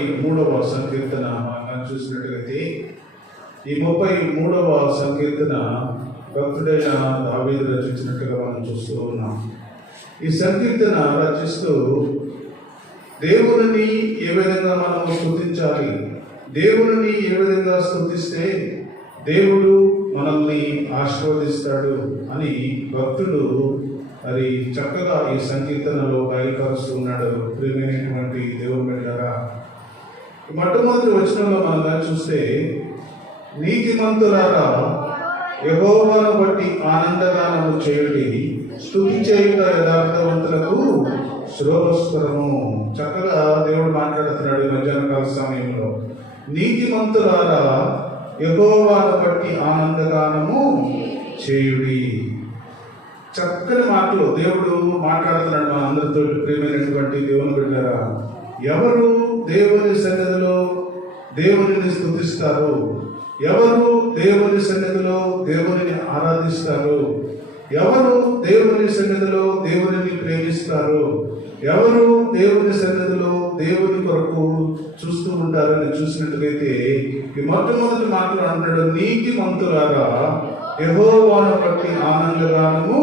33వ సంకీర్తన మనం చూసినట్లయితే ఈ 33వ సంకీర్తన భక్తుడైన దావీదు రచించినట్లుగా మనం చూస్తూ ఉన్నాం. ఈ సంకీర్తన రచిస్తూ దేవునిని ఏ విధంగా మనము స్తుతించాలి, దేవునిని ఏ విధంగా స్తుతిస్తే దేవుడు మనల్ని ఆశీర్వదిస్తాడు అని భక్తుడు మరి చక్కగా ఈ సంకీర్తనలో బయలుపరుస్తూ ఉన్నాడు. ప్రియమైనటువంటి దేవుని బిడ్డలారా, మొట్టమొదటి వచనంలో మనం చూస్తే, నీతిమంతులారా యెహోవాను బట్టి ఆనందగానము చేయుడి, స్తుతి చేయుట యథార్థవంతులకు శ్రోభస్కరము. చక్కగా దేవుడు మాట్లాడుతున్నాడు ఈ మధ్యాహ్న కాల సమయంలో. నీతిమంతులారా యెహోవాను బట్టి ఆనందగానము చేయుడి. చక్కని మాటలు దేవుడు మాట్లాడుతున్నాడు మన అందరితో. ప్రియమైనటువంటి దేవుని బిడ్డలారా, ఎవరు దేవుని సన్నిధిలో దేవునిని స్తుతిస్తారు, ఎవరు దేవుని సన్నిధిలో దేవునిని ఆరాధిస్తారు, ఎవరు దేవుని సన్నిధిలో దేవునిని ప్రేమిస్తారు, ఎవరు దేవుని సన్నిధిలో దేవుని కొరకు చూస్తూ ఉంటారని చూసినట్లయితే ఈ మొట్టమొదటి మాటలు అంటాడు, నీతిమంతులారా యెహోవాను బట్టి ఆనందగానము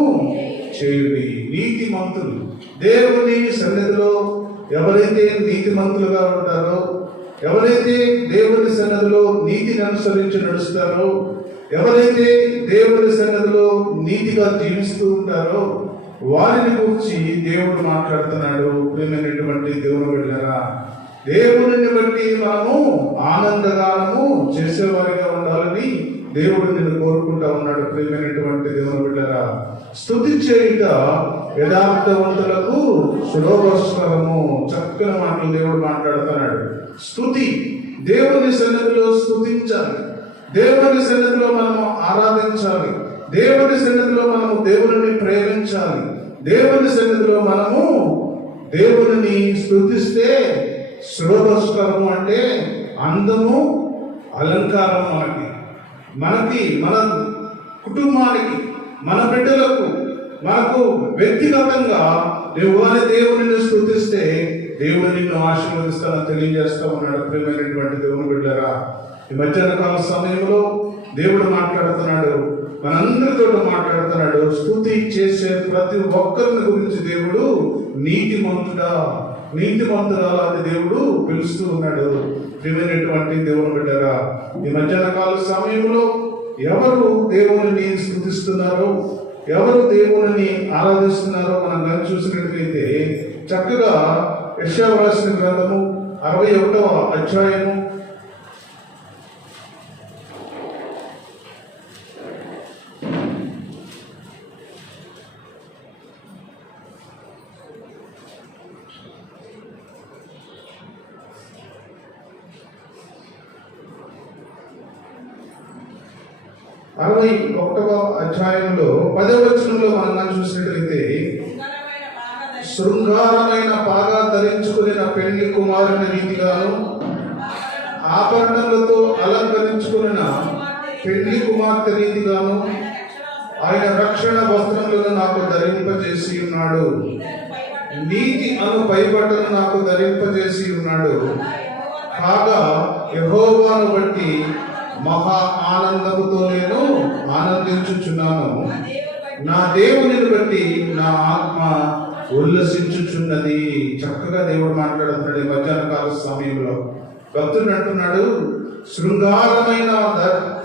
చేయుడి. నీతిమంతులు దేవుని సన్నిధిలో ఎవరైతే నీతిమంతులుగా ఉంటారో, ఎవరైతే దేవుని సన్నిధిలో నీతిని అనుసరించి నడుస్తారో, ఎవరైతే దేవుని సన్నిధిలో నీతిగా జీవిస్తూ ఉంటారో వారిని గురించి దేవుడు మాట్లాడుతున్నాడు. ప్రియమైనటువంటి దేవుని బిడ్డలారా, దేవుని బట్టి మనము ఆనందగానము చేసేవారిగా ఉండాలని దేవుడు నిన్ను కోరుకుంటా ఉన్నాడు. ప్రియమైనటువంటి దేవుని బిడ్డలారా, స్తుతి చేయుట యథార్థవంతులకు శ్రోభస్కరము. చక్కని మాటలు దేవుడు మాట్లాడుతున్నాడు. స్తుతి, దేవుని సన్నిధిలో స్తుతించాలి, దేవుని సన్నిధిలో మనము ఆరాధించాలి, దేవుని సన్నిధిలో మనము దేవుని ప్రేమించాలి, దేవుని సన్నిధిలో మనము దేవుని స్తుతిస్తే శ్రోభస్కరము అంటే అందము, అలంకారం. మనకి మన కుటుంబానికి, మన బిడ్డలకు, మనకు వ్యక్తిగతంగా నువ్వు అని దేవుని స్తుతిస్తే దేవుడు నిన్ను ఆశీర్వదిస్తానని తెలియజేస్తా ఉన్నాడు. ప్రియమైనటువంటి దేవుని బిడ్డలారా, ఈ మధ్యాహ్న కాల సమయంలో దేవుడు మాట్లాడుతున్నాడు, మనందరితో మాట్లాడుతున్నాడు. స్తుతి చేసే ప్రతి ఒక్కరిని గురించి దేవుడు నీతిమంతుడా, నీతిమంతుడా అని దేవుడు పిలుస్తూ ఉన్నాడు. ప్రియమైనటువంటి దేవుని బిడ్డలారా, ఈ మధ్యాహ్న కాల సమయంలో ఎవరు దేవుని స్తుతిస్తున్నారో, ఎవరు దేవుని ఆరాధిస్తున్నారో మనం చూసినట్లయితే చక్కగా యెషయా రాసిన గ్రంథము 61వ అధ్యాయము 61వ అధ్యాయంలో 10వ వచనంలో మనం చూసినట్లయితే, శృంగారమైన పాగా ధరించుకున్న పెళ్లి కుమారుని రీతిగాను, ఆభరణములతో అలంకరించుకున్న పెళ్లి కుమార్తె రీతిగాను ఆయన రక్షణ వస్త్రములను నాకు ధరింపజేసి ఉన్నాడు, నీతి అను పైబట్టను నాకు ధరింపజేసి ఉన్నాడు. కాగా యెహోవాను బట్టి మహా ఆనందముతో నేను ఆనందించుచున్నాను, నా దేవునిని బట్టి నా ఆత్మ ఉల్లసించుచున్నది. చక్కగా దేవుడు మాట్లాడుతున్నాడు. ఈ మధ్యాహ్న కాల సమయంలో భక్తుడు అంటున్నాడు, శృంగారమైన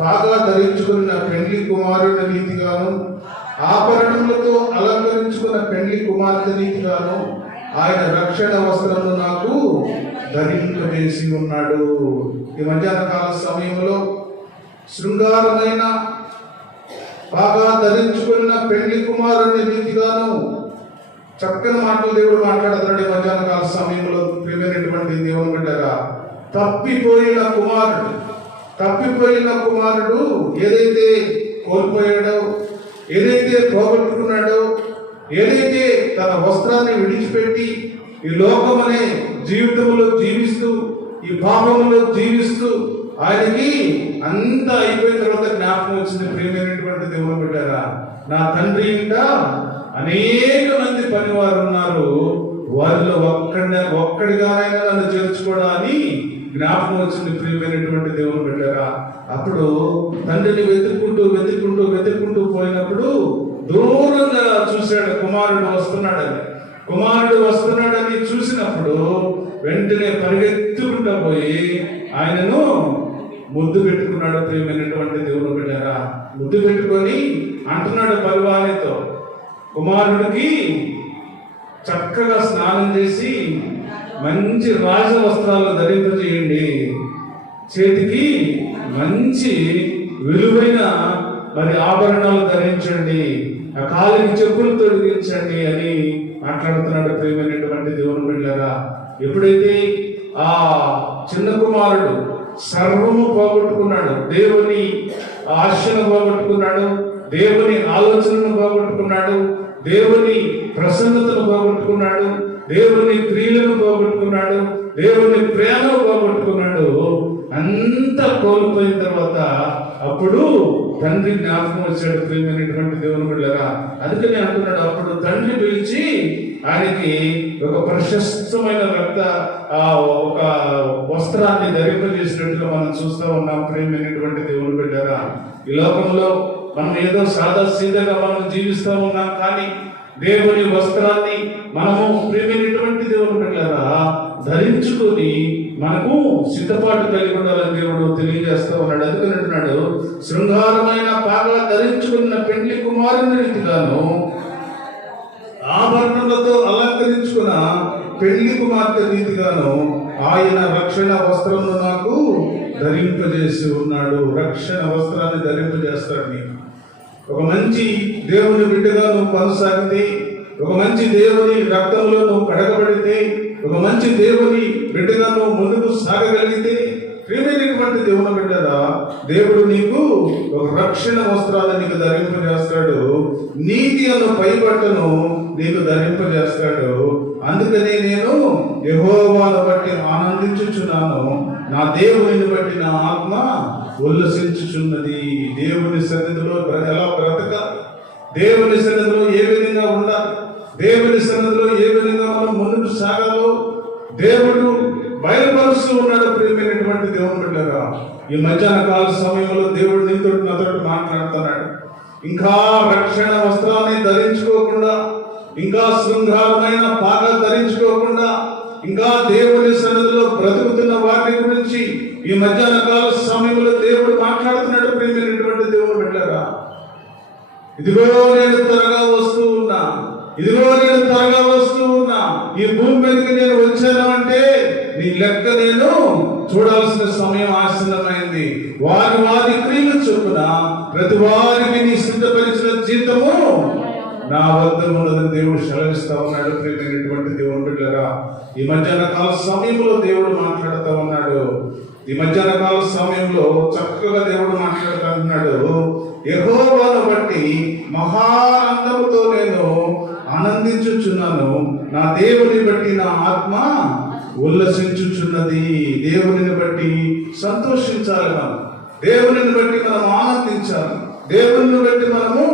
బాగా ధరించుకున్న పెళ్లి కుమారుని రీతిగాను, ఆభరణములతో అలంకరించుకున్న పెళ్లి కుమార్తె రీతిగాను ఆయన రక్షణ వస్త్రమును నాకు ధరింపజేసి ఉన్నాడు. ఈ మధ్యాహ్న కాల సమయంలో శృంగారమైన బాగా ధరించుకున్న పెళ్లి కుమారుని రీతిగాను చక్కని మాటలు దేవుడు మాట్లాడుతున్నాడు. ఈ మధ్యాహ్న కాల సమయంలో ప్రియమైనటువంటి దేవుని బిడ్డగా, తప్పిపోయిన కుమారుడు ఏదైతే కోల్పోయాడో, ఏదైతే పోగొట్టుకున్నాడో, ఏదైతే తన వస్త్రాన్ని విడిచిపెట్టి ఈ లోకమనే జీవితంలో జీవిస్తూ, ఈ పాపంలో జీవిస్తూ ఆయనకి అంతా అయిపోయిన తర్వాత జ్ఞాపకం వచ్చింది. ప్రియమైనటువంటి దేవుని బిడ్డగా, నా తండ్రి ఇంట అనేక మంది పనివారు ఉన్నారు, వారిలో ఒక్కడిగానైనా నన్ను చేర్చుకోవడా అని జ్ఞాపకం వచ్చింది. ప్రియమైనటువంటి దేవుని బిడ్డరా, అప్పుడు తండ్రిని వెతుక్కుంటూ పోయినప్పుడు దూరంగా చూశాడు కుమారుడు వస్తున్నాడని చూసినప్పుడు వెంటనే పరిగెత్తుకుంటూ పోయి ఆయనను ముద్దు పెట్టుకున్నాడు. ప్రియమైనటువంటి దేవుని బిడ్డరా, ముద్దు పెట్టుకొని అంటున్నాడు పరివారితో, కుమారుడికి చక్కగా స్నానం చేసి మంచి రాజ వస్త్రాలు ధరింపజేయండి, చేతికి మంచి విలువైన ఆభరణాలు ధరించండి, ఆ కాలికి చెప్పులు తొడిగించండి అని మాట్లాడుతున్నాడు. ప్రియమైనటువంటి దేవుని బిడ్డలారా, ఎప్పుడైతే ఆ చిన్న కుమారుడు సర్వము పోగొట్టుకున్నాడు, దేవుని ఆశను పోగొట్టుకున్నాడు, దేవుని ఆలోచనను పోగొట్టుకున్నాడు, దేవుని ప్రసన్నతను పోగొట్టుకున్నాడు, దేవుని క్రియలను పోగొట్టుకున్నాడు, దేవుని ప్రేమను పోగొట్టుకున్నాడు, అంతా కోల్పోయిన తర్వాత అప్పుడు తండ్రి జ్ఞాపకం వచ్చాడు. ప్రియమైనటువంటి దేవుని బిడ్డలారా, అందుకని అంటున్నాడు, అప్పుడు తండ్రి పిలిచి ఆయనకి ఒక ప్రశస్తమైన ఒక వస్త్రాన్ని ధరింపజేసినట్టుగా మనం చూస్తూ ఉన్నాం. ప్రియమైనటువంటి దేవుని బిడ్డలారా, ఈ లోకంలో మనం ఏదో సాదా సీదాగా మనం జీవిస్తూ ఉన్నాం, కానీ దేవుని వస్త్రాన్ని మనము ప్రియమైనటువంటి దేవుని బిడ్డలారా ధరించుకొని మనకు సిద్ధపాటు కలిగి ఉండాలని దేవుడు తెలియజేస్తూ ఉన్నాడు. అందుకని అంటున్నాడు, శృంగారమైన పాగా ధరించుకున్న పెండ్లి కుమారుని రీతిగాను ఆభరణలతో అలంకరించుకున్న పెళ్లి కుమార్తె రీతిగాను ఆయన రక్షణ వస్త్రమును నాకు ధరింపజేసి ఉన్నాడు. రక్షణ వస్త్రాన్ని ధరింపజేస్తాడు. నీకు ఒక మంచి దేవుని బిడ్డగా నువ్వు కొనసాగితే, ఒక మంచి దేవుని రక్తంలో నువ్వు కడగబడితే, ఒక మంచి దేవుని బిడ్డగా నువ్వు ముందుకు సాగగలిగితే, ప్రియమైనటువంటి దేవుని బిడ్డరా, దేవుడు నీకు ఒక రక్షణ వస్త్రాలను నీకు ధరింపజేస్తాడు, నీతి అను పైబట్టను నీకు ధరింపజేస్తాడు. అందుకనే నేను యెహోవాను బట్టి ఆనందించుచున్నాను, నా దేవుని బట్టి నా ఆత్మ ఉల్లసించుచున్నది. దేవుని సన్నిధిలో ఎలా బ్రతకాలి, దేవుని సన్నిధిలో ఏ విధంగా ఉండాలి, దేవుని సన్నిధిలో ఏ విధంగా మనం ముందుకు సాగాలో దేవుడు బయలుపరుస్తూ ఉన్నాడు. ప్రియమైనటువంటి దేవుని బిడ్డలారా, ఈ మధ్యాహ్న కాల సమయంలో దేవుడు నాతో మాట్లాడుతున్నాడు. ఇంకా రక్షణ వస్త్రాన్ని ధరించుకోకుండా, ఇంకా శృంగారమైన పాగా ధరించుకోకుండా, ఇంకా దేవుని సన్నిధిలో బ్రతుకుతున్న వారి గురించి ఈ మధ్యాహ్న కాల సమయంలో దేవుడు మాట్లాడుతున్నాడు. ప్రియమైనటువంటి దేవుని బిడ్డలారా, ఇదిగో నేను త్వరగా వస్తూ ఉన్నా, ఈ భూమి మీదకి నేను వచ్చాను అంటే నీ లెక్క నేను చూడాల్సిన సమయం ఆసన్నమైంది. వారి క్రియలు చొప్పున ప్రతి వారికి నీ సిద్ధపరిచిన జీతము నా వద్ద ఉన్నదని దేవుడు సెలవిస్తా ఉన్నాడు. ప్రియమైనటువంటి దేవుని బిడ్డలారా, ఈ మధ్యాహ్న కాల సమయంలో దేవుడు మాట్లాడుతూ ఉన్నాడు. ఈ మధ్యాహ్న కాల సమయంలో చక్కగా దేవుడు మాట్లాడుతూ ఉన్నాడు. యెహోవాను బట్టి మహానందముతో నేను ఆనందించుచున్నాను, నా దేవుని బట్టి నా ఆత్మ ఉల్లసించుచున్నది. దేవుని బట్టి సంతోషించాలి, మనం దేవుని బట్టి మనం ఆనందించాలి, దేవుని బట్టి మనము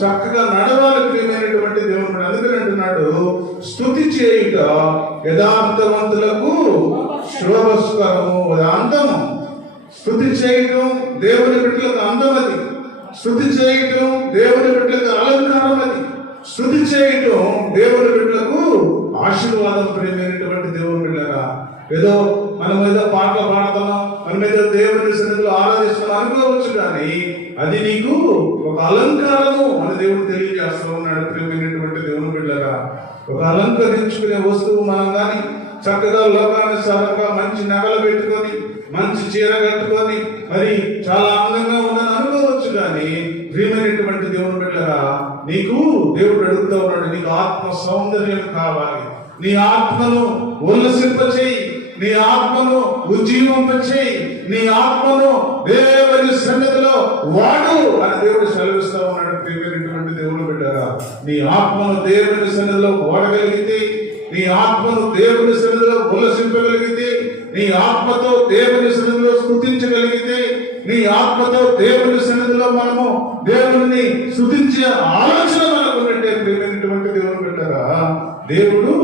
చక్కగా నడవాలి. ప్రియమైనటువంటి దేవుడు అందుకని అంటున్నాడు, స్తుతి చేయుట యథార్థవంతులకు శోభస్కరము. అందము స్తుతి చేయటం దేవుని బిడ్డలకు అందం, అది స్తుతి చేయటం దేవుని బిడ్డలకు అలంకారం, అది స్తుతి చేయటం దేవుని బిడ్డలకు ఆశీర్వాదం. ప్రియమైనటువంటి దేవుని బిడ్డలారా, ఏదో మనం ఏదో పాటలు పాడుతున్నాం, మనం ఏదో దేవుని సన్నిధిలో ఆరాధిస్తున్నాం అనుకోవచ్చు, కానీ అది నీకు ఒక అలంకారము అని దేవుడు తెలియజేస్తూ ఉన్నాడు. ప్రియమైనటువంటి దేవుని బిడ్డలారా, ఒక అలంకరించుకునే వస్తువు మనం కానీ చక్కగా లోకానుసారంగా మంచి నగలు పెట్టుకొని, మంచి చీర కట్టుకొని మరి చాలా అందంగా ఉందని అనుకోవచ్చు, కానీ ప్రియమైనటువంటి దేవుని బిడ్డలారా, నీకు దేవుడు అడుగుతూ ఉన్నాడు, నీకు ఆత్మ సౌందర్యం కావాలి, నీ ఆత్మను ఉల్లసింపచేయి, నీ ఆత్మను ఉజ్జీవింపచేయి, నీ ఆత్మను దేవుని సన్నిధిలో వాడు అని దేవుడు సెలవిస్తా ఉన్నాడు. ప్రియమైనటువంటి దేవుని బిడ్డలారా, నీ ఆత్మను దేవుని సన్నిధిలో వాడగలిగితే, నీ ఆత్మను దేవుని సన్నిధిలో ఉల్లసింపగలిగితే, నీ ఆత్మతో దేవుని సన్నిధిలో స్తుతించగలిగితే, నీ ఆత్మతో దేవుని సన్నిధిలో మనము దేవుని స్తుతించే ఆలోచన మనకు ఉన్నట్టే. ప్రియమైనటువంటి దేవుని బిడ్డలారా, దేవుడు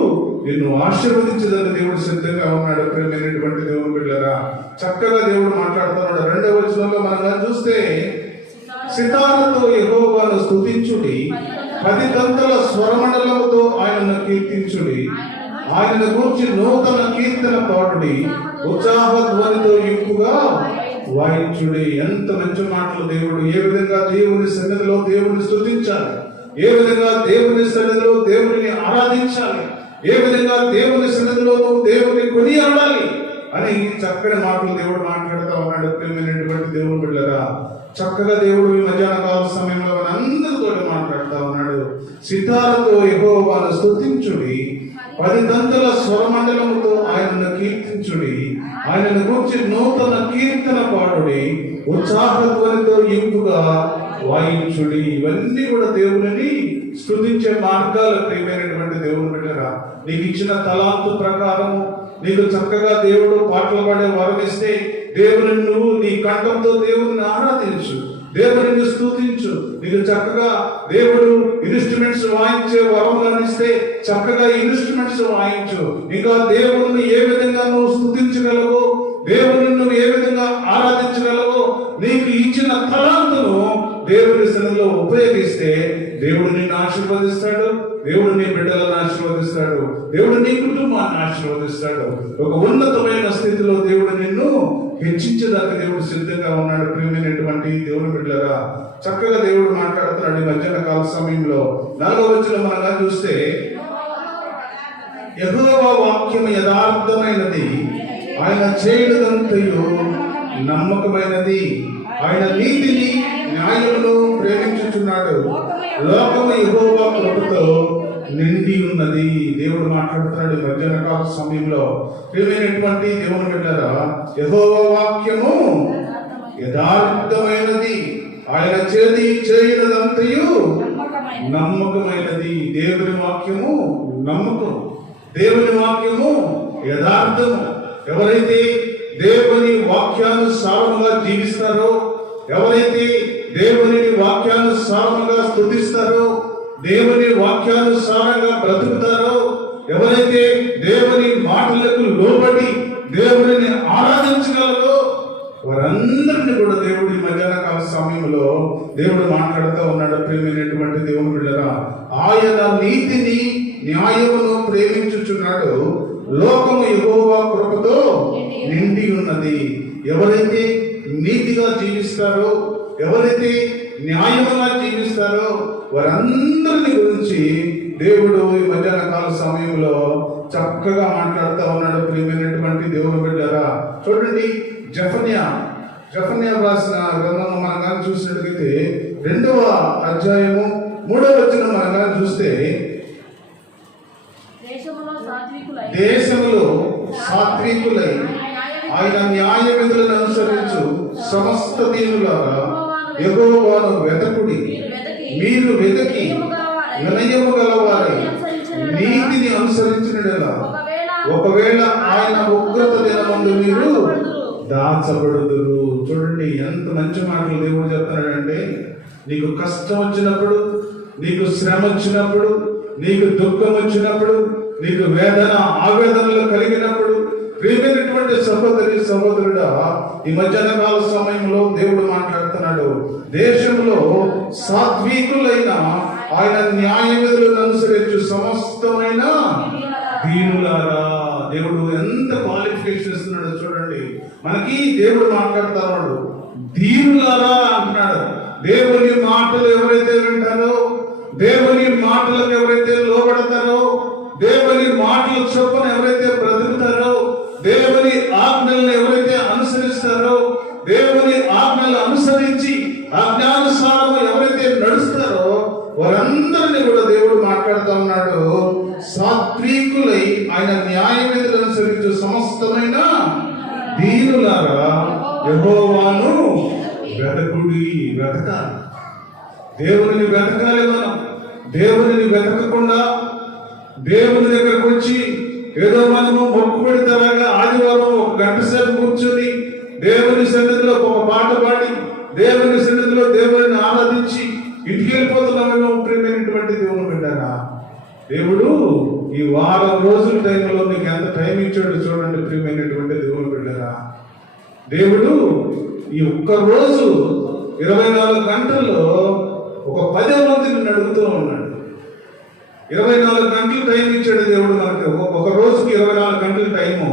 నిన్ను ఆశీర్వదించదని దేవుడు సిద్ధంగా ఉన్నాడు. ప్రేమైనటువంటి దేవుని బిడ్డలారా, చక్కగా దేవుడు మాట్లాడుతున్నాడు. 2వ వచనంలో మనం చూస్తే, సితారతో యెహోవాను స్తుతించుడి, 10 తంతుల స్వరమండలముతో ఆయనను కీర్తించుడి, ఆయనను గూర్చి నూతన కీర్తన పాడుడి, ఉత్సాహ ధ్వనితో ఇంపుగా వాయించుడి. ఎంత మంచి మాటలు! దేవుడు ఏ విధంగా దేవుని సన్నిధిలో దేవుని స్తుతించాలి, ఏ విధంగా దేవుని సన్నిధిలో దేవుని ఆరాధించాలి, ఏ విధంగా దేవుని సన్నిధిలో దేవుని కొనియాడాలి అని చక్కని మాటలు దేవుడు మాట్లాడుతూ ఉన్నాడు. ప్రియమైనటువంటి దేవుని బిడ్డలారా, చక్కగా దేవుడు ఈ మధ్యాహ్న కాల సమయంలో అందరితో మాట్లాడుతూ ఉన్నాడు. సితారతో యెహోవాను స్తుతించుడి, 10 తంతుల స్వరమండలముతో ఆయనను కీర్తించుడి, ఆయనను గూర్చి నూతన కీర్తన పాడుడి, ఉత్సాహ ధ్వనితో ఇంపుగా వాయించుడి. ఇవన్నీ కూడా దేవుని స్తుతించే మార్గాలు. ప్రియమైనటువంటి దేవుని బిడ్డలారా, నీకు ఇచ్చిన తలాంతు ప్రకారం నీకు చక్కగా దేవుడు పాటలు పాడే వరం ఇస్తే, దేవుని నువ్వు నీ కంఠంతో దేవుని ఆరాధించు, దేవుని స్తుతించు. నీకు చక్కగా దేవుడు ఇన్స్ట్రుమెంట్స్ వాయించే వరం ఇస్తే చక్కగా ఇన్స్ట్రుమెంట్స్ వాయించు. ఇంకా దేవుని ఏ విధంగా నువ్వు స్తుతించగలవో, దేవుని నువ్వు ఏ విధంగా ఆరాధించగలవో, నీకు ఇచ్చిన తలాంతును దేవుని సన్నిధిలో ఉపయోగిస్తే దేవుడు నిన్ను ఆశీర్వదిస్తాడు, దేవుడు నీ బిడ్డలను ఆశీర్వదిస్తాడు, దేవుడు నీ కుటుంబాన్ని ఆశీర్వదిస్తాడు. ఒక ఉన్నతమైన స్థితిలో దేవుడు నిన్ను హెచ్చించేదాకా దేవుడు సిద్ధంగా ఉన్నాడు. ప్రియమైనటువంటి దేవుని బిడ్డలారా, చక్కగా దేవుడు మాట్లాడుతున్నాడు. ఈ మధ్యాహ్న కాల సమయంలో 4వ వచనం మనం చూస్తే, యెహోవా వాక్యం యథార్థమైనది, ఆయన చేయనిదంతయు నమ్మకమైనది, ఆయన నీతిని న్యాయమును ప్రేమించుచున్నాడు, లోకము యెహోవా కృపతో నిండి ఉన్నది. దేవుడు మాట్లాడుతున్నాడు ఈ మధ్యాహ్న కాల సమయంలో. ప్రియమైనటువంటి దేవుని బిడ్డలారా, యెహోవా వాక్యము యథార్థమైనది, ఆయన చేయనిదంతయు నమ్మకమైనది. దేవుని వాక్యము నమ్మకం, దేవుని వాక్యము యథార్థము. ఎవరైతే దేవుని వాక్యానుసారముగా జీవిస్తారో, ఎవరైతే దేవుని వాక్యానుసారముగా స్తుతిస్తారో, దేవుని వాక్యానుసారంగా బ్రతుకుతారో, ఎవరైతే దేవుని మాటలకు లోబడి దేవుని ఆరాధించగలరో, వారందరినీ కూడా దేవుడు ఈ మధ్యాహ్న కాల సమయంలో దేవుడు మాట్లాడుతూ ఉన్నాడు. ప్రియమైనటువంటి దేవుని బిడ్డలారా, ఆయన నీతిని న్యాయమును ప్రేమించుచున్నాడు, లోకము యెహోవా కృపతో నిండి ఉన్నది. ఎవరైతే నీతిగా జీవిస్తారో, ఎవరైతే న్యాయముగా జీవిస్తారో, వారందరిని గురించి దేవుడు ఈ మధ్యాహ్న కాల సమయంలో చక్కగా మాట్లాడుతూ ఉన్నాడు. ప్రియమైనటువంటి దేవుని బిడ్డలారా, చూడండి, జెఫన్యా రాసిన గ్రంథం మనం కానీ చూసినట్లయితే 2వ అధ్యాయము 3వ వచనం మనం కానీ చూస్తే, దేశములో సాత్వికులై ఆయన న్యాయ విధులను అనుసరించు సమస్త దీనులారా యెహోవాను వెతకుడి, మీరు వెతకి వినయము గలవారై నీతిని అనుసరించినడలా ఒకవేళ ఆయన ఉగ్రత దినమందు మీరు దాచబడుదురు. చూడండి ఎంత మంచి మాటలు దేవుడు చెప్తున్నాడంటే, నీకు కష్టం వచ్చినప్పుడు, నీకు శ్రమ వచ్చినప్పుడు, నీకు దుఃఖం వచ్చినప్పుడు, నీకు వేదన ఆవేదనలు కలిగినప్పుడు, ప్రియమైనటువంటి సహోదరుడా, ఈ మధ్యాహ్న కాల సమయంలో దేవుడు మాట్లాడుతున్నాడు. దేశంలో సాత్వికులైన ఆయన న్యాయ విధులను అనుసరించు సమస్తమైన దీనులారా. దేవుడు ఎంత క్వాలిఫికేషన్ ఇస్తున్నాడో చూడండి. మనకి దేవుడు మాట్లాడుతున్నాడు, దీనులారా అంటున్నాడు. దేవుని మాటలు ఎవరైతే వింటారో, దేవుని మాటలకు ఎవరైతే లోబడతారో, దేవుని మాటల చొప్పున ఎవరైతే బ్రతుకుతారో, దేవుని ఆజ్ఞలను ఎవరైతే అనుసరిస్తారో, దేవుని ఆజ్ఞలు అనుసరించి ఆజ్ఞానుసారం ఎవరైతే నడుస్తారో, వారందరినీ కూడా దేవుడు మాట్లాడుతూ ఉన్నాడు. సాత్వికులై ఆయన న్యాయ విధులను అనుసరించు సమస్తమైన దీనులారా యెహోవాను వెతకుడి. వెతకాలి, దేవుని వెతకాలి. మనం దేవుని వెతకకుండా దేవుని దగ్గరకు వచ్చి ఏదో మనము మొక్కు పెడతారాగా ఆదివారం 1 గంట సేపు కూర్చొని దేవుని సన్నిధిలో ఒక పాట పాడి దేవుని సన్నిధిలో దేవుని ఆరాధించి ఇంటికి వెళ్ళిపోతున్నామేమో. ప్రియమైనటువంటి దేవుని బిడ్డలారా, దేవుడు ఈ వారం రోజుల టైంలో నీకు ఎంత టైం ఇచ్చాడు చూడండి ప్రియమైనటువంటి దేవుని బిడ్డరా. దేవుడు ఈ ఒక్క రోజు 24 గంటల్లో ఒక 10 మందిని అడుగుతూ ఉన్నాడు. 24 గంటలు టైం ఇచ్చాడు దేవుడు మనకి. ఒక రోజుకి 24 గంటల టైము.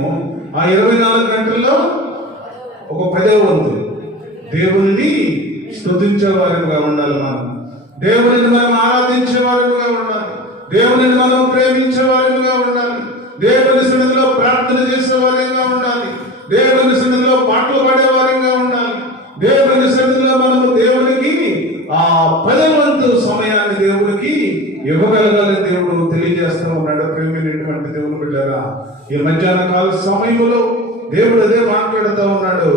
ఆ 24 గంటల్లో ఒక 10వ వంతు దేవుని స్తుతించే వారిగా ఉండాలి. మనం దేవుని మనం ఆరాధించే వారిగా ఉండాలి. దేవుని మనం ప్రేమించే వారిగా ఉండాలి. దేవుని సన్నిధిలో ప్రార్థన చేసే వారిగా ఉండాలి. దేవుని సన్నిధిలో పాటలు పాడే వారిగా ఉండాలి. దేవుని సన్నిధిలో మనము దేవునికి ఆ 10వ వంతు సమయాన్ని దేవునికి ఇవ్వగలగాలని దేవుడు తెలియజేస్తూ ఉన్నాడు. ప్రేమైనటువంటి దేవుని బిడ్డలారా, ఈ మధ్యాహ్న కాల సమయంలో దేవుడు అదే మాట్లాడుతూ ఉన్నాడు.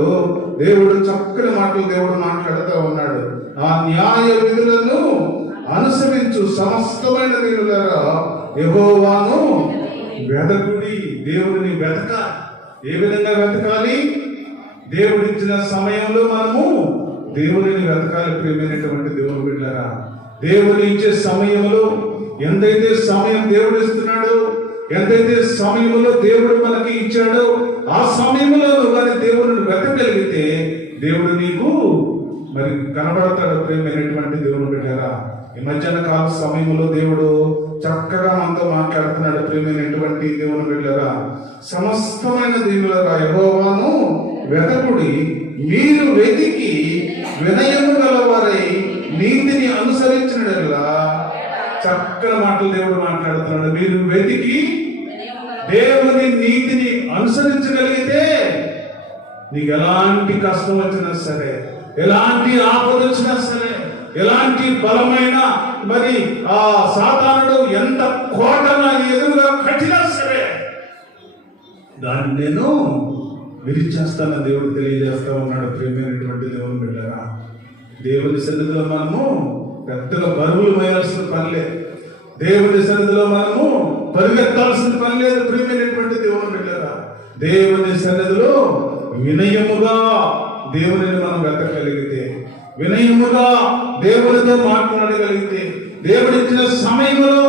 దేవుడు చక్కని మాటలు దేవుడు మాట్లాడుతూ ఉన్నాడు. ఆ న్యాయ విధులను అనుసరించు సమస్తమైన దేవులారా యెహోవాను వెదకుడి. దేవుడిని వెతకాలి. ఏ విధంగా వెతకాలి? దేవుడిచ్చిన సమయంలో మనము దేవుడిని వెతకాలి. ప్రియమైనటువంటి దేవుని బిడ్డలారా, దేవుని ఇచ్చే సమయంలో ఎంతైతే సమయం దేవుడు ఇస్తున్నాడో, ఎంతైతే సమయంలో దేవుడు మనకి ఇచ్చాడో, ఆ సమయంలో కానీ దేవుడిని వెతకగలిగితే దేవుడు నీకు మరి కనబడతాడు. ప్రియమైనటువంటి దేవుని బిడ్డలారా, ఈ మధ్యాహ్న కాల సమయంలో దేవుడు చక్కగా మనతో మాట్లాడుతున్నాడు. ప్రియమైనటువంటి దేవుని బిడ్డలారా, సమస్తమైన దేవులారా యెహోవాను వెతకుడి, మీరు వెతికి వినయము గలవారై నీతిని అనుసరించినట్లా. చక్కని మాటలు దేవుడు మాట్లాడుతున్నాడు. మీరు వెతికి దేవుని నీతిని అనుసరించగలిగితే నీకు ఎలాంటి కష్టం వచ్చినా సరే, ఎలాంటి ఆపద వచ్చినా సరే, ఎలాంటి బలమైన మరి ఆ సాతానుడు ఎంత కోటన ఎదురుగా కట్టినా సరే దాన్ని నేను విరిచేస్తానని దేవుడు తెలియజేస్తా ఉన్నాడు. ప్రియమైనటువంటి దేవుని బిడ్డలారా, దేవుని సన్నిధిలో మనము పెద్దగా బరువులు మోయాల్సిన పని లేదు. దేవుని సన్నిధిలో మనము పరిగెత్తాల్సిన పని లేదు. ప్రియమైనటువంటి దేవుని బిడ్డలారా, దేవుని సన్నిధిలో వినయముగా దేవునిని మనం వెతకగలిగితే, వినయముగా దేవునితో మాట్లాడగలిగితే, దేవుడిచ్చిన సమయంలో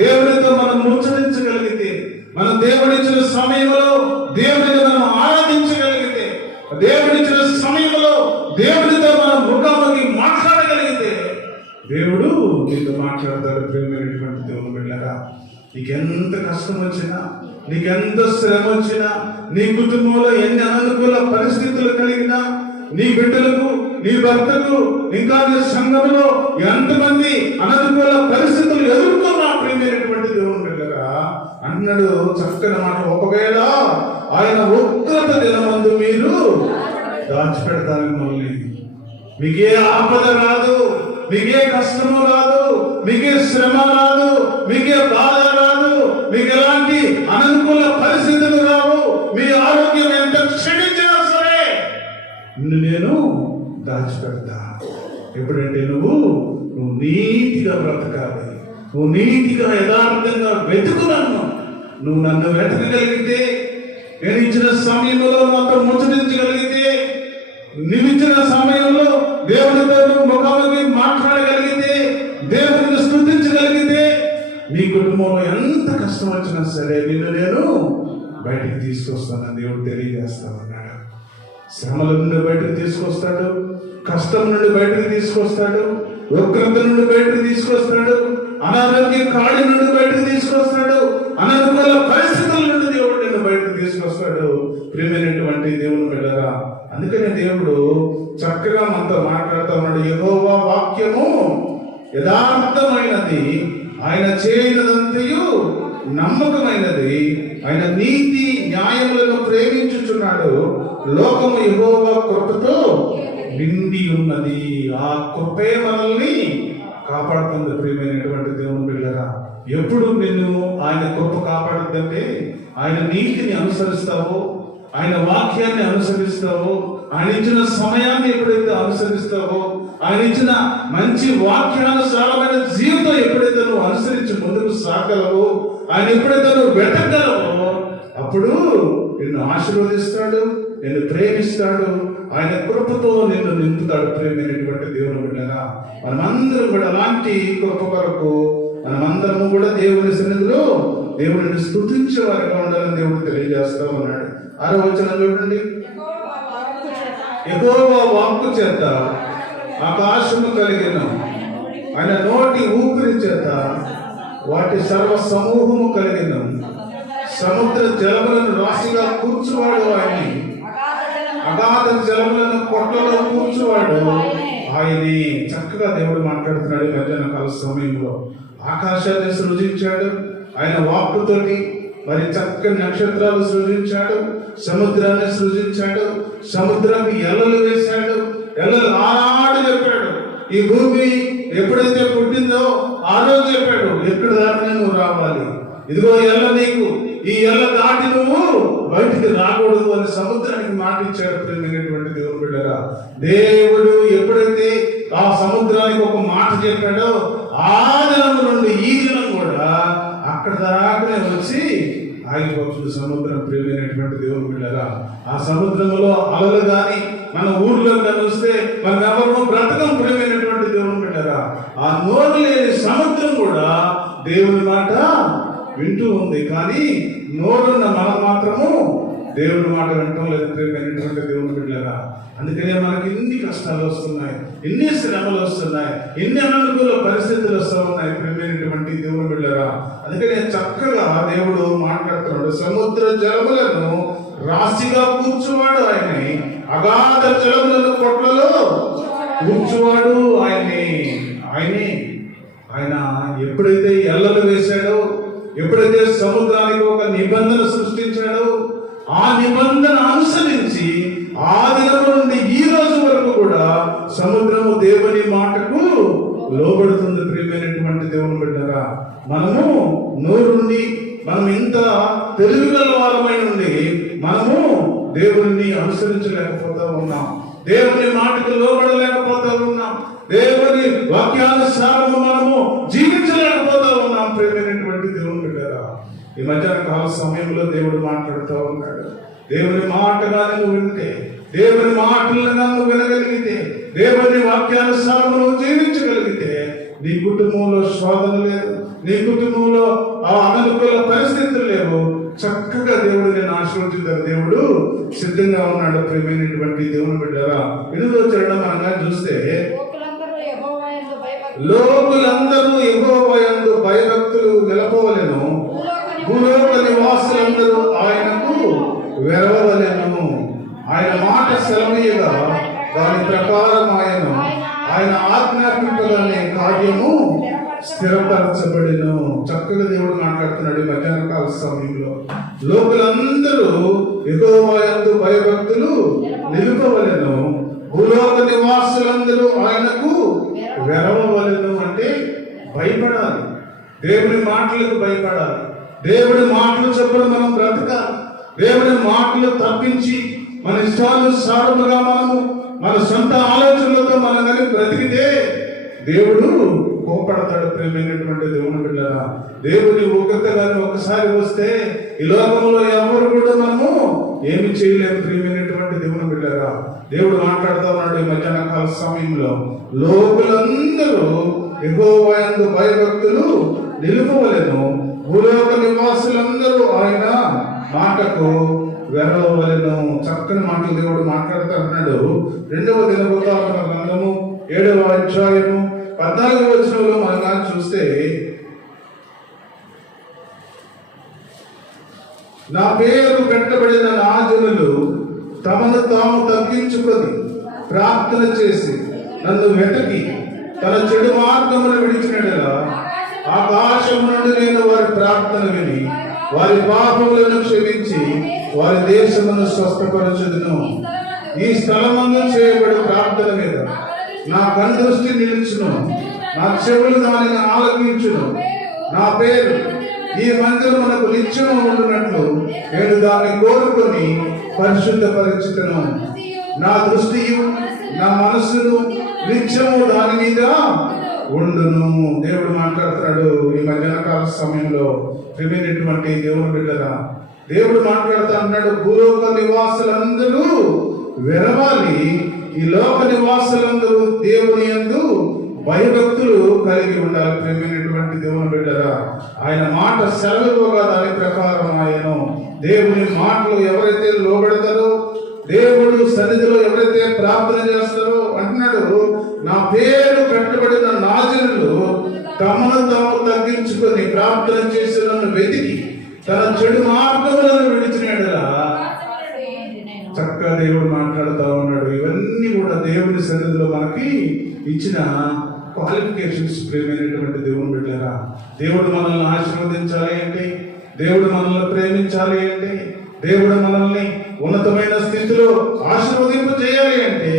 దేవునితో మనం ముచ్చరించగలిగితే, మనం దేవుడిచ్చిన సమయంలో దేవుడిని మనం ఆరాధించగలిగితే, దేవుడిచ్చిన సమయంలో దేవుడితో మనం ముఖాముఖి మాట్లాడగలిగితే దేవుడు నీతో మాట్లాడతాడు. ప్రియమైనటువంటి దేవుని బిడ్డలారా, నీకెంత కష్టం వచ్చినా, నీకెంత శ్రమ వచ్చినా, నీ కుటుంబంలో ఎన్ని అననుకూల పరిస్థితులు కలిగినా, నీ బిడ్డలకు, నీ భర్తకు, ఇంకా నీ సంఘంలో ఎంతమంది అననుకూల పరిస్థితులు ఎదుర్కొన్నా, ప్రియమైనటువంటి దేవుని బిడ్డలారా అన్నాడు చక్కని మాట, ఒకవేళ ఆయన ఉగ్రత దినమందు మీరు దాచిపెడతారు మిమ్మల్ని. మీకే ఆపద రాదు, మీకే కష్టము రాదు, మీకే శ్రమ రాదు, మీకే బాధ రాదు, మీకు ఎలాంటి అననుకూల పరిస్థితులు రావు. మీ ఆరోగ్యం ఎంత క్షీణించినా సరే నేను దాచిపెడతా. ఎప్పుడంటే నువ్వు నీతిగా బ్రతకాలి, నువ్వు నీతిగా యథార్థంగా వెతుకున్నాను. నువ్వు నన్ను వెతకగలిగితే, నేను ఇచ్చిన సమయంలో మాత్రం ముచ్చరించగలిగితే, నువ్వు ఇచ్చిన సమయంలో దేవునితో నువ్వు ముఖాముఖి మాట్లాడగలిగితే, దేవుని స్తుతించగలిగితే, నీ కుటుంబంలో ఎంత కష్టం వచ్చినా సరే నిన్ను నేను బయటికి తీసుకొస్తానని దేవుడు తెలియజేస్తా ఉన్నాడు. శ్రమల నుండి బయటకు తీసుకొస్తాడు, కష్టం నుండి బయటకు తీసుకొస్తాడు, ఉగ్రత నుండి బయటకు తీసుకొస్తాడు, అనారోగ్య కాడి నుండి బయటకు తీసుకొస్తాడు, అననుకూల పరిస్థితుల నుండి దేవుడు నిన్ను బయటకు తీసుకొస్తాడు. ప్రియమైనటువంటి దేవుని బిడ్డలారా, అందుకనే దేవుడు చక్కగా మనతో మాట్లాడుతూ ఉన్నాడు. యెహోవా వాక్యము యథార్థమైనది, ఆయన చేయనదంతయు నమ్మకమైనది, ఆయన నీతి న్యాయములను ప్రేమించుచున్నాడు. లోకము యెహోవా కృపతో నిండి ఉన్నది. ఆ కృపే మనల్ని కాపాడుతుంది. ప్రియమైనటువంటి దేవుని బిడ్డలారా, ఎప్పుడు నిన్ను ఆయన కృప కాపాడుతుందంటే ఆయన నీతిని అనుసరిస్తావో, ఆయన వాక్యాన్ని అనుసరిస్తావో, ఆయన ఇచ్చిన సమయాన్ని ఎప్పుడైతే అనుసరిస్తావో, ఆయన ఇచ్చిన మంచి వాక్యానుసారమైన జీవితం ఎప్పుడైతే నువ్వు అనుసరించి ముందుకు సాగలవో, ఆయన ఎప్పుడైతే నువ్వు వెతకగలవో, అప్పుడు నిన్ను ఆశీర్వదిస్తాడు, నిన్ను ప్రేమిస్తాడు, ఆయన కృపతో నిన్ను నింపుతాడు. ప్రేమైనటువంటి దేవుని బిడ్డలారా, మనమందరం కూడా అలాంటి కృప కొరకు మనమందరము కూడా దేవుని సన్నిధిలో దేవుడిని స్తుతించే వారిగా ఉండాలని దేవుడు తెలియజేస్తా ఉన్నాడు. 6వ వచనం చూడండి. యెహోవా వాక్కు చేత ఆకాశము కలిగిన, ఆయన నోటి ఊపిరి చేత వాటి సర్వ సమూహము కలిగిన, సముద్ర జలములను రాశిగా కూర్చువాడు ఆయనే, అగాధ జలములను కొట్లలో కూర్చువాడు ఆయనే. చక్కగా దేవుడు మాట్లాడుతున్నాడు. మధ్యాహ్న కాల సమయంలో ఆకాశాన్ని సృజించాడు ఆయన వాక్కుతోటి, మరి చక్కని నక్షత్రాలు సృజించాడు, సముద్రాన్ని సృజించాడు, సముద్రానికి ఎల్లలు వేశాడు, ఎల్లలు ఆనాడు చెప్పాడు. ఈ భూమి ఎప్పుడైతే పుట్టిందో ఆ రోజు చెప్పాడు, ఎక్కడ దాటినా నువ్వు రావాలి, ఇదిగో ఎల్ల నీకు, ఈ ఎల్ల దాటి నువ్వు బయటికి రాకూడదు అని సముద్రానికి మాట ఇచ్చాడు. ప్రేమైనటువంటి దేవుని బిడ్డరా, దేవుడు ఎప్పుడైతే ఆ సముద్రానికి ఒక మాట చెప్పాడో ఆ దినం నుండి ఈ దినం కూడా అక్కడ దాకానే వచ్చి ఆగిపోతుంది సముద్రం. ప్రేమైనటువంటి దేవుని బిడ్డరా, ఆ సముద్రంలో అలలు కానీ మన ఊర్లో కానీ వస్తే మనం ఎవరు బ్రతకం. ప్రేమైనటువంటి దేవుని బిడ్డరా, ఆ నోరు లేని సముద్రం కూడా దేవుని మాట వింటూ ఉంది, కానీ నోరున్న మనం మాత్రము దేవుని మాట వింటం లేదు. ప్రేమైనటువంటి దేవుని బిడ్డరా, అందుకనే మనకి ఇన్ని కష్టాలు వస్తున్నాయి, ఎన్ని శ్రమలు వస్తున్నాయి, ఎన్ని అననుకూల పరిస్థితులు వస్తూ ఉన్నాయి. ప్రేమైనటువంటి దేవుని బిడ్డరా, అందుకనే చక్కగా దేవుడు మాట్లాడుతున్నాడు. సముద్ర జలములను రాశిగా కూర్చువాడు ఆయనే, అగాధ జలములను కొట్లలో కూర్చువాడు ఆయనే. ఆయన ఎప్పుడైతే ఎల్లలు వేశాడో, ఎప్పుడైతే సముద్రానికి ఒక నిబంధన సృష్టించాడో, ఆ నిబంధన అనుసరించి ఆ దినం నుండి ఈ రోజు వరకు కూడా సముద్రము దేవుని మాటకు లోబడుతుంది. ప్రియమైనటువంటి దేవుని బిడ్డరా, మనము నోరుండి మనం ఇంత తెలివిగల వారమై నుండి మనము దేవుని అనుసరించలేకపోతా ఉన్నాం, దేవుని మాటకు లోబడలేకపోతా ఉన్నాం, దేవుని వాక్యానుసారము మనము జీవించలేకపోతా ఉన్నాం. ప్రేమైనటువంటి దేవుని బిడ్డరా, ఈ మధ్యాహ్న కాల సమయంలో దేవుడు మాట్లాడుతూ ఉన్నాడు. దేవుని మాటగా నువ్వు వింటే, దేవుని మాటలను నువ్వు వినగలిగితే, దేవుని వాక్యానుసారము నువ్వు జీవించగలిగితే నీ కుటుంబంలో శోధన లేదు, నీ కుటుంబంలో ఆ అనుకూల పరిస్థితులు లేవు. చక్కగా దేవుడు నేను ఆశీర్వదించారు. దేవుడు సిద్ధంగా ఉన్నాడు. ప్రియమైనటువంటి దేవుని బిడ్డరా, 8వ చరణం అనగా చూస్తే, లోకులందరూ యెహోవా యందు భయభక్తులు నిలపవలెను, భూలోక నివాసులందరూ ఆయనకు వెరవవలెను. ఆయన మాట సెలవీయగా దాని ప్రకారం ఆయన ఆజ్ఞాపింపగానే కార్యము స్థిరపరచబడిను. చక్కగా దేవుడు మాట్లాడుతున్నాడు. మధ్యాహ్న కాల సమయంలో లోకులందరూ యెహోవా యందు భయభక్తులు నిలుపవలెను, భూలోక నివాసులందరూ ఆయనకు వెరవవలెను. అంటే భయపడాలి, దేవుని మాటలకు భయపడాలి, దేవుని మాటలు చొప్పున మనం బ్రతకాలి. దేవుని మాటలు తప్పించి మన ఇష్టానుసారముగా మనము మన సొంత ఆలోచనలతో మనం కానీ బ్రతికితే దేవుడు కోపడతాడు. ప్రేమైనటువంటి దేవుని బిడ్డరా, దేవుని ఉగ్రత కానీ ఒకసారి వస్తే ఈ లోకంలో ఎవరు కూడా మనము ఏమి చేయలేము. ప్రేమైనటువంటి దేవుని బిడ్డరా, దేవుడు మాట్లాడుతూ ఉన్నాడు ఈ మధ్యాహ్న కాల సమయంలో, లోకులందరూ యెహోవా యందు భయభక్తులు నిలుపవలెను, భూలోక నివాసులందరూ ఆయన మాటకు వెరవవలెను. చక్కని మాటలు దేవుడు మాట్లాడుతూ ఉన్నాడు. 2వ దినవృత్తాంతముల గ్రంథము 7వ అధ్యాయము 14వ వచనంలో మనం చూస్తే, నా పేరు పెట్టబడిన నా జనులు తమను తాము తగ్గించుకొని ప్రార్థన చేసి నన్ను వెతకి తన చెడు మార్గమును విడిచినడలా ఆకాశము నుండి నేను వారి ప్రార్థన విని వారి పాపములను క్షమించి వారి దేశమును స్వస్థపరచుదును. ఈ స్థలమందు చేయబడి ప్రార్థన మీద నా కనుదృష్టి నిలుచును, నా చెవులు దానిని ఆలకించును. నా పేరు ఈ మందిరమునకు నిత్యము ఉండునట్లు నేను దాన్ని కోరుకొని పరిశుద్ధపరచుతును. నా దృష్టియు నా మనస్సును నిత్యము దాని మీద ఉండును. దేవుడు మాట్లాడుతున్నాడు ఈ మధ్యాహ్న కాల సమయంలో. ప్రియమైనటువంటి దేవుని బిడ్డరా, దేవుడు మాట్లాడుతూ అన్నాడు, భూలోక నివాసులందరూ వెరవాలి, ఈ లోక నివాసులందరూ దేవుని యందు భయభక్తులు కలిగి ఉండాలి. ప్రేమైనటువంటి దేవుని బిడ్డరా, ఆయన మాట సెలవుగా దాని ప్రకారం ఆయను దేవుని మాటలు ఎవరైతే లోబడతారో, దేవుడు సన్నిధిలో ఎవరైతే ప్రార్థన చేస్తారో అంటున్నాడు, నా పేరు పెట్టబడిన నా జనులు తమను తాము తగ్గించుకొని ప్రార్థన చేసి నన్ను వెతికి తన చెడు మార్గములను విడిచినట్లా చక్కగా దేవుడు మాట్లాడుతూ ఉన్నాడు. ఇవన్నీ కూడా దేవుని సన్నిధిలో మనకి ఇచ్చిన క్వాలిఫికేషన్స్. ప్రేమైనటువంటి దేవుని బిడ్డరా, దేవుడు మనల్ని ఆశీర్వదించాలి అంటే, దేవుడు మనల్ని ప్రేమించాలి అంటే, దేవుడు మనల్ని ఉన్నతమైన స్థితిలో ఆశీర్వదింపు చేయాలి అంటే,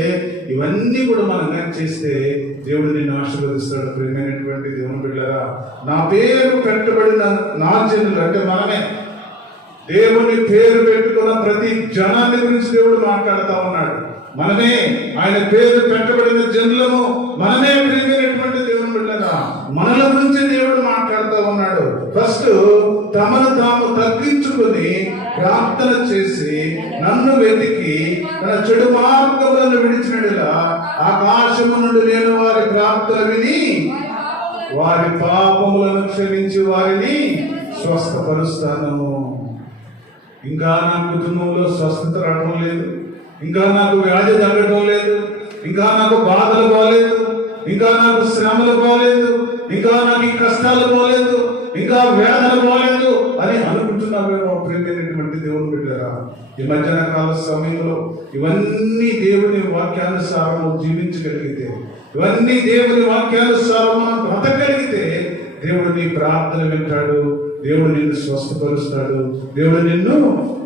ఇవన్నీ కూడా మనం చేస్తే దేవుడు నిన్ను ఆశీర్వదిస్తాడు. ప్రేమైనటువంటి దేవుని బిడ్డరా, నా పేరు పెట్టబడిన నా జనులు అంటే మనమే. దేవుని పేరు పెట్టుకున్న ప్రతి జనాన్ని గురించి దేవుడు మాట్లాడుతూ ఉన్నాడు. మనమే ఆయన పేరు పెట్టబడిన జనులము, మనమే. ప్రియమైనటువంటి దేవుని బిడ్డరా, మనల గురించి దేవుడు మాట్లాడుతూ ఉన్నాడు. ఫస్ట్ తమను తాము తగ్గించుకొని ప్రార్థన చేసి నన్ను వెతికి తన చెడు మార్గములను విడిచినట్లా ఆకాశము నుండి నేను వారి ప్రార్థన విని వారి పాపములను క్షమించి వారిని స్వస్థపరుస్తాను. ఇంకా నా కుటుంబంలో స్వస్థత రావడం లేదు, ఇంకా నాకు వ్యాధి తగ్గడం లేదు, ఇంకా నాకు బాధలు పోలేదు, ఇంకా నాకు శ్రమలు పోలేదు, ఇంకా నాకు ఈ కష్టాలు పోలేదు, ఇంకా వేదన పోలేదు అని అనుకుంటున్నావేమో. ప్రియమైనటువంటి దేవుని బిడ్డరా, ఈ మధ్యాహ్న కాల సమయంలో ఇవన్నీ దేవుని వాక్యానుసారం జీవించగలిగితే, ఇవన్నీ దేవుని వాక్యానుసారం మనం బ్రతకగలిగితే దేవుడు నీ ప్రార్థన వింటాడు, దేవుడు నిన్ను స్వస్థపరుస్తాడు, దేవుడు నిన్ను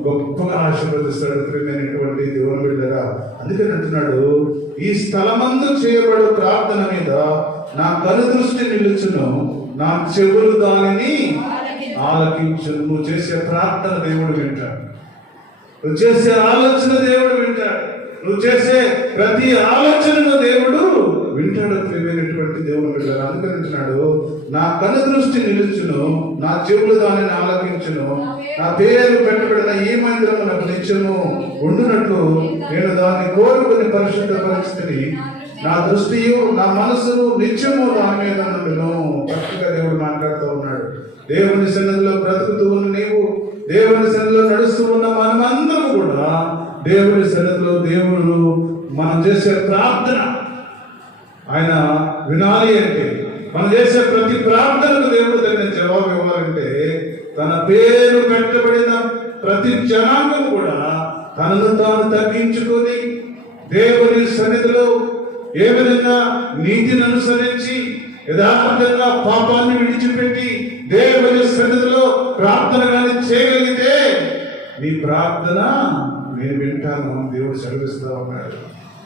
గొప్పగా ఆశీర్వదిస్తాడు. ప్రియమైనటువంటి దేవుని బిడ్డరా, అందుకని అంటున్నాడు, ఈ స్థలమందు చేయబడు ప్రార్థన మీద నా కనుదృష్టి నిలుచును, నా చెవులు దానిని ఆలకించును. నువ్వు చేసే ప్రార్థన దేవుడు వింటాడు, నువ్వు చేసే ఆలోచన దేవుడు వింటాడు, నువ్వు చేసే ప్రతి ఆలోచనను దేవుడు వింటాడు. ప్రియమైనటువంటి దేవుని బిడ్డలు, అందుకని అంటున్నాడు, నా కను దృష్టి నిలుచును, నా చెవులు దానిని ఆలకించును, నా పేరు పెట్టబడిన ఈ మందిరము నాకు నిత్యము ఉండునట్లు నేను దాన్ని కోరుకుని పరిశుద్ధ పరిస్థితిని నా దృష్టియు నా మనసును నిత్యము దాని మీద నుండును. చక్కగా దేవుడు మాట్లాడుతూ ఉన్నాడు. దేవుని సన్నిధిలో బ్రతుకుతూ ఉన్న నీవు, దేవుని సన్నిధిలో నడుస్తూ ఉన్న మనమందరం కూడా దేవుని సన్నిధిలో దేవుడు మనం చేసే ప్రార్థన ఆయన వినాలి అంటే, మనం చేసే ప్రతి ప్రార్థనకు దేవుడు దాన్ని జవాబు ఇవ్వాలంటే, తన పేరు పెట్టబడిన ప్రతి జనాంగం కూడా తనను తాను తగ్గించుకొని దేవుని సన్నిధిలో ఏ విధంగా నీతిని అనుసరించి యథార్థంగా పాపాన్ని విడిచిపెట్టి దేవుని సన్నిధిలో ప్రార్థన కానీ చేయగలిగితే నీ ప్రార్థన నేను వింటాను దేవుడు సెలవిస్తూ ఉన్నాడు.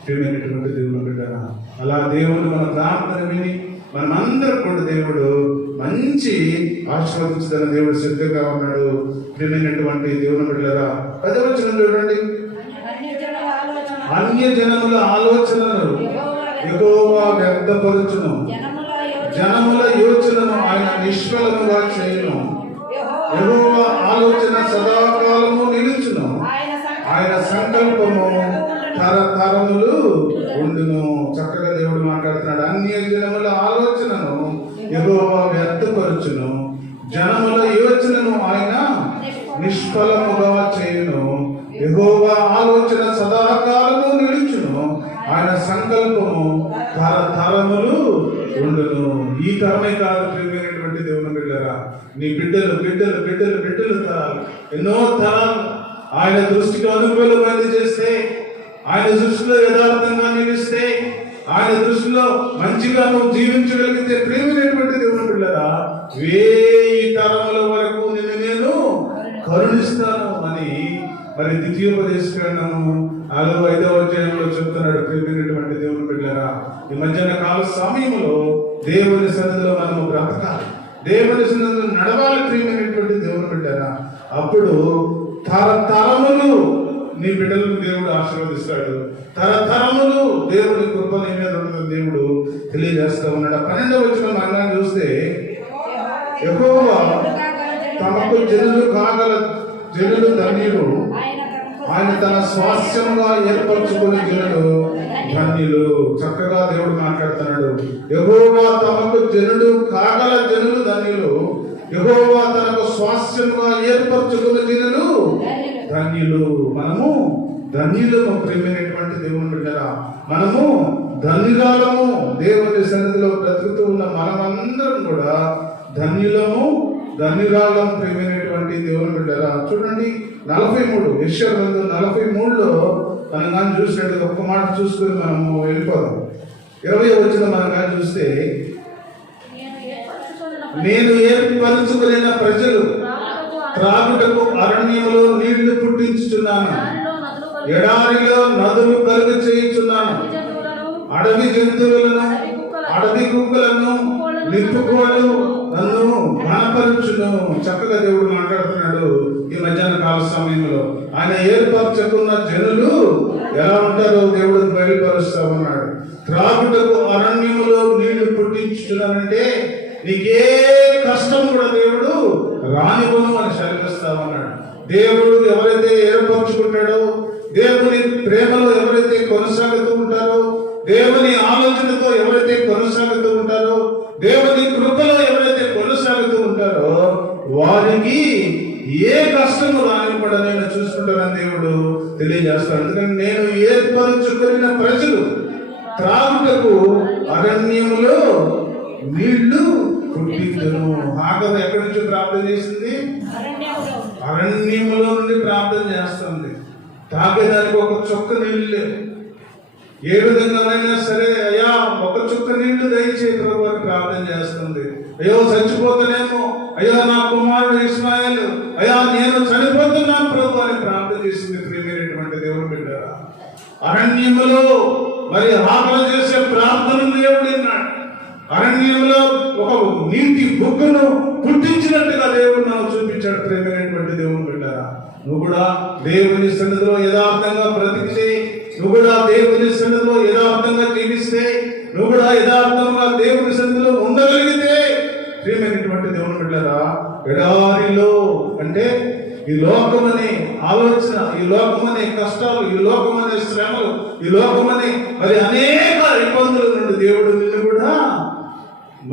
ప్రియమైనటువంటి దేవుని బిడ్డరా, అలా దేవుడు మన ప్రార్థన విని మనమందరం కూడా దేవుడు మంచి ఆశీర్వదించదన్న దేవుడు సిద్ధంగా ఉన్నాడు. ప్రియమైనటువంటి దేవుని బిడ్డరా, 10వ వచనం చూడండి. అన్య జనముల ఆలోచనలు యెహోవా వ్యర్థపరచును, జనముల యోచనను ఆయన నిష్ఫలముగా చేయును. యెహోవా ఆలోచన సదాకాలము నిలుచును, ఆయన సంకల్పము తరతరములు ఉండును. చక్కగా దేవుడు మాట్లాడుతున్నాడు. అన్య జనముల ఆలోచనను యెహోవా వ్యర్థపరచును, జనముల యోచనను ఆయన నిష్ఫలముగా చేయును. యెహోవా ఆలోచన సదాకాలము నిలుచును, ఆయన సంకల్పము తరతరములు ఉండును. ఈ తరమే కాదు ప్రియమైనటువంటి దేవుని బిడ్డరా, నీ బిడ్డలు బిడ్డలు బిడ్డలు బిడ్డలు తరాలు, ఎన్నో తరాలు ఆయన దృష్టికి అనుకూలమైనది చేస్తే, ఆయన దృష్టిలో యథార్థంగా నిలిస్తే, ఆయన దృష్టిలో మంచిగా నువ్వు జీవించగలిగితే ప్రియమైనటువంటి దేవుని బిడ్డరా, 1000 తరముల వరకు నిన్ను నేను కరుణిస్తాను అని మరి ద్వితీయోపదేశకాండము 5వ అధ్యాయంలో చెప్తున్నాడు. ప్రియమైనటువంటి దేవుని బిడ్డరా, ఈ మధ్యాహ్న కాల సమయంలో దేవుని సన్నిధిలో మనము బ్రతకాలి, దేవుని సన్నిధిలో నడవాలి. ప్రియమైనటువంటి దేవుని బిడ్డరా, అప్పుడు తరతరములు నీ బిడ్డలను దేవుడు ఆశీర్వదిస్తాడు. తరతరములు దేవుని కృప నీ మీద ఉంటుంది దేవుడు తెలియజేస్తా ఉన్నాడు. 12వ వచనం మనం చూస్తే, యెహోవా తమకు జనులు కాగల జనులు ధన్యులు, ఆయన తన స్వాస్థ్యముగా ఏర్పరచుకుని జనులు ధన్యులు. చక్కగా దేవుడు మాట్లాడుతున్నాడు. యెహోవా తమకు జనుడు కాగల జనులు ధన్యులు. యెహోవా తనకు స్వాస్థ్యముగా ఏర్పరచుకుని జనులు ధన్యులు. మనము ధన్యులము. ప్రేమైనటువంటి దేవుని బిడ్డరా, మనము ధన్యురాలము. దేవుని సన్నిధిలో బ్రతుకుతూ ఉన్న మనమందరం కూడా ధన్యులము, ధన్యురాలం. ప్రేమైనటువంటి దేవుని బిడ్డరా, చూడండి 43 యెషయా గ్రంథం 43లో మనం కానీ చూసినట్టు ఒక్క మాట చూసుకుని మనము వెళ్ళిపోదాం. 20వ వచనం మనం కానీ చూస్తే, నేను ఏర్పరచుకున్న ప్రజలు త్రాగుటకు అరణ్యములో నీళ్లు పుట్టించుచున్నాను, ఎడారిలో నదులు కలుగు చేయుచున్నాను, అడవి జంతువులను అడవి కుక్కలను నిప్పుకోలు నన్ను ఘనపరచును. చక్కగా దేవుడు మాట్లాడుతున్నాడు. ఈ మధ్యాహ్న కాల సమయంలో ఆయన ఏర్పరచుకున్న జనులు ఎలా ఉంటారో దేవుడు బయలుపరుస్తా ఉన్నాడు. త్రాగుటకు అరణ్యములో నీళ్లు పుట్టించుతున్నానంటే నీకే కష్టం కూడా దేవుడు రానివ్వను అని సెలవిస్తా ఉన్నాడు. దేవుడు ఎవరైతే ఏర్పరచుకుంటాడో, దేవుని ప్రేమలో ఎవరైతే కొనసాగుతూ ఉంటారో, దేవుని ఆలోచనతో ఎవరైతే కొనసాగుతూ ఉంటారో, దేవుని కృపలో ఎవరైతే కొనసాగుతూ ఉంటారో వారికి ఏ కష్టము రానివ్వడా నేను చూసుకుంటానని దేవుడు తెలియజేస్తాడు. ఎందుకంటే నేను ఏర్పరచుకున్న ప్రజలు త్రాగుటకు అరణ్యములో నీళ్లు పుట్టించును. హాగరు ఎక్కడి నుంచి ప్రార్థన చేసింది? అరణ్యములో నుండి ప్రార్థన చేస్తుంది. తాగేదానికి ఒక చుక్క నీళ్ళు లేవు. ఏ విధంగానైనా సరే, అయ్యా ఒక చుక్క నీళ్లు దయచేయి ప్రభు అని ప్రార్థన చేస్తుంది. అయ్యో చచ్చిపోతానేమో, అయ్యో నా కుమారుడు ఇస్మాయిల్, అయ్యా నేను చనిపోతున్నాను ప్రభు అని ప్రార్థన చేసింది. ప్రియమైనటువంటి దేవుని బిడ్డరా, అరణ్యములో మరి ఆకలి చేసే ప్రార్థనలు దేవుడు విన్నాడు. అరణ్యంలో ఒక నీటి బుగ్గను పుట్టించినట్టుగా దేవుడు నాకు చూపించాడు. ప్రియమైనటువంటి దేవుని బిడ్డరా, నువ్వు కూడా దేవుని సన్నిధిలో యథార్థంగా బ్రతికితే, నువ్వు కూడా దేవుని సన్నిధిలో యథార్థంగా జీవిస్తే, నువ్వు కూడా యథార్థంగా దేవుని సన్నిధిలో ఉండగలిగితే, ప్రియమైనటువంటి దేవుని బిడ్డరా, ఎడారిలో అంటే ఈ లోకమనే ఆలోచన, ఈ లోకమనే కష్టాలు, ఈ లోకమనే శ్రమలు, ఈ లోకమనే మరి అనేక ఇబ్బందుల నుండి దేవుడు నిన్ను కూడా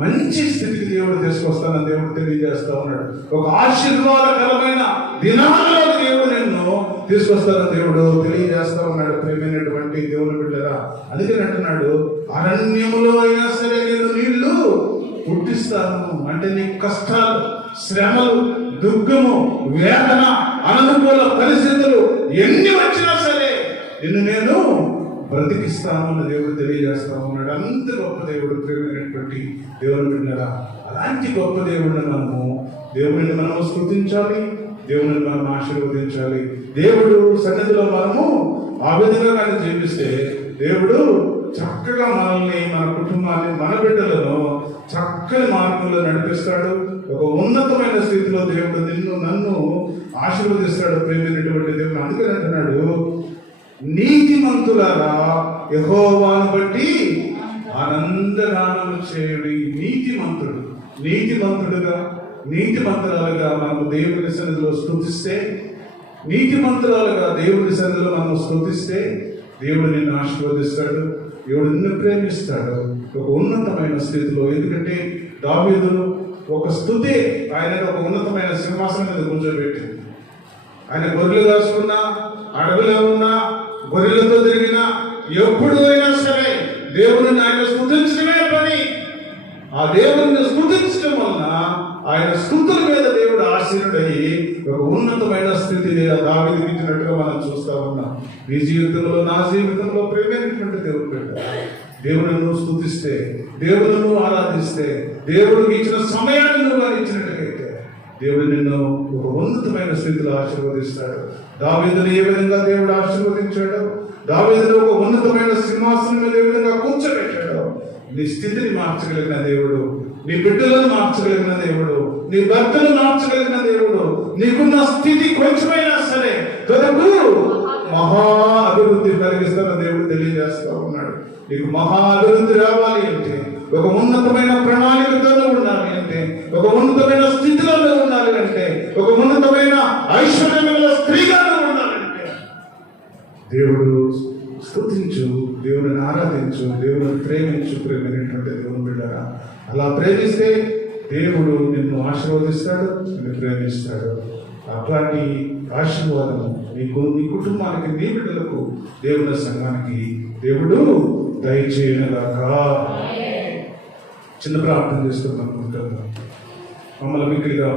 మంచి స్థితికి దేవుడు తీసుకొస్తానని దేవుడు తెలియజేస్తా ఉన్నాడు. ఒక ఆశీర్వాదకరమైన దినాల్లో దేవుడు నిన్ను తీసుకొస్తానని దేవుడు తెలియజేస్తా ఉన్నాడు. ప్రేమైనటువంటి దేవుని బిడ్డరా, అందుకని అంటున్నాడు, అరణ్యములో అయినా సరే నేను నీళ్లు పుట్టిస్తాను. అంటే నీ కష్టాలు, శ్రమలు, దుఃఖము, వేదన, అననుకూల పరిస్థితులు ఎన్ని వచ్చినా సరే నిన్ను నేను బ్రతికిస్తామని దేవుడు తెలియజేస్తా ఉన్నాడు. అంత గొప్ప దేవుడు. ప్రేమైనటువంటి దేవుని బిడ్డరా, అలాంటి గొప్ప దేవుడిని దేవుడిని మనము స్తుతించాలి, దేవుడిని మనం ఆశీర్వదించాలి. దేవుడు సన్నిధిలో మనము ఆ విధంగా కానీ జీవిస్తే దేవుడు చక్కగా మనల్ని, మన కుటుంబాన్ని, మన బిడ్డలను చక్కని మార్గంలో నడిపిస్తాడు. ఒక ఉన్నతమైన స్థితిలో దేవుడు నిన్ను నన్ను ఆశీర్వదిస్తాడు. ప్రేమైనటువంటి దేవుడు అందుకని అంటున్నాడు, నీతిమంతులారా యెహోవాను బట్టి ఆనందగానము చేయుడి. నీతిమంతురాలుగా మనము దేవుని సన్నిధిలో స్తుతిస్తే, నీతిమంతురాలుగా దేవుని సన్నిధిలో మనం స్తుతిస్తే దేవుడు నిన్ను ఆశీర్వదిస్తాడు, దేవుడు నిన్ను ప్రేమిస్తాడు ఒక ఉన్నతమైన స్థితిలో. ఎందుకంటే దావీదును ఒక స్తుతి ఆయన ఒక ఉన్నతమైన సింహాసనం మీద కూర్చోబెట్టింది. ఆయన గొర్రెలు కాసుకున్నా, అడవిలో ఉన్నా, గొర్రెలతో తిరిగినా, ఎప్పుడు అయినా సరే దేవుడిని ఆయన స్తుతించడమే పని. ఆ దేవుడిని స్తుతించడం వలన ఆయన స్తుతుల మీద దేవుడు ఆశీర్వదయ్యి ఒక ఉన్నతమైన స్థితిని దావీదుకి ఇచ్చినట్టుగా మనం చూస్తా ఉన్నాం. నీ జీవితంలో, నా జీవితంలో ప్రేమైనటువంటి దేవుడు బిడ్డ, దేవుడిని స్తుతిస్తే, దేవుడిని ఆరాధిస్తే, దేవుడికి ఇచ్చిన సమయాన్ని నువ్వు ఇచ్చినట్టుగైతే దేవుడు నిన్ను ఒక ఉన్నతమైన స్థితిలో ఆశీర్వదిస్తాడు. దావీదుని ఏ విధంగా దేవుడు ఆశీర్వదించాడో, దావీదుని ఒక ఉన్నతమైన సింహాసనం మీద ఏ విధంగా కూర్చోబెట్టాడో, నీ స్థితిని మార్చగలిగిన దేవుడు, నీ బిడ్డలను మార్చగలిగిన దేవుడు, నీ భర్తను మార్చగలిగిన దేవుడు, నీకున్న స్థితి కొంచెమైనా సరే తనకు మహా అభివృద్ధి కలిగిస్తున్న దేవుడు తెలియజేస్తా ఉన్నాడు. నీకు మహా అభివృద్ధి రావాలి అంటే, ఒక ఉన్నతమైన ప్రణాళికతో ఉండాలి అంటే, ఒక ఉన్నతమైన స్థితిలో ఉండాలి అంటే, ఒక ఉన్నతమైన ఐశ్వర్యమైన స్త్రీగా ఉండాలంటే స్తుతించు, దేవుని ఆరాధించు, దేవుని ప్రేమించు. ప్రేమైనటువంటి దేవుని బిడ్డారా, అలా ప్రేమిస్తే దేవుడు నిన్ను ఆశీర్వదిస్తాడు, నిన్ను ప్రేమిస్తాడు. అట్లాంటి ఆశీర్వాదము నీకు, నీ కుటుంబానికి, నీ బిడ్డలకు, దేవుని సంఘానికి దేవుడు దయచేయనుగాక. చిన్న ప్రార్థన చేస్తున్నాం. మమ్మల్ని మిక్కిలిగా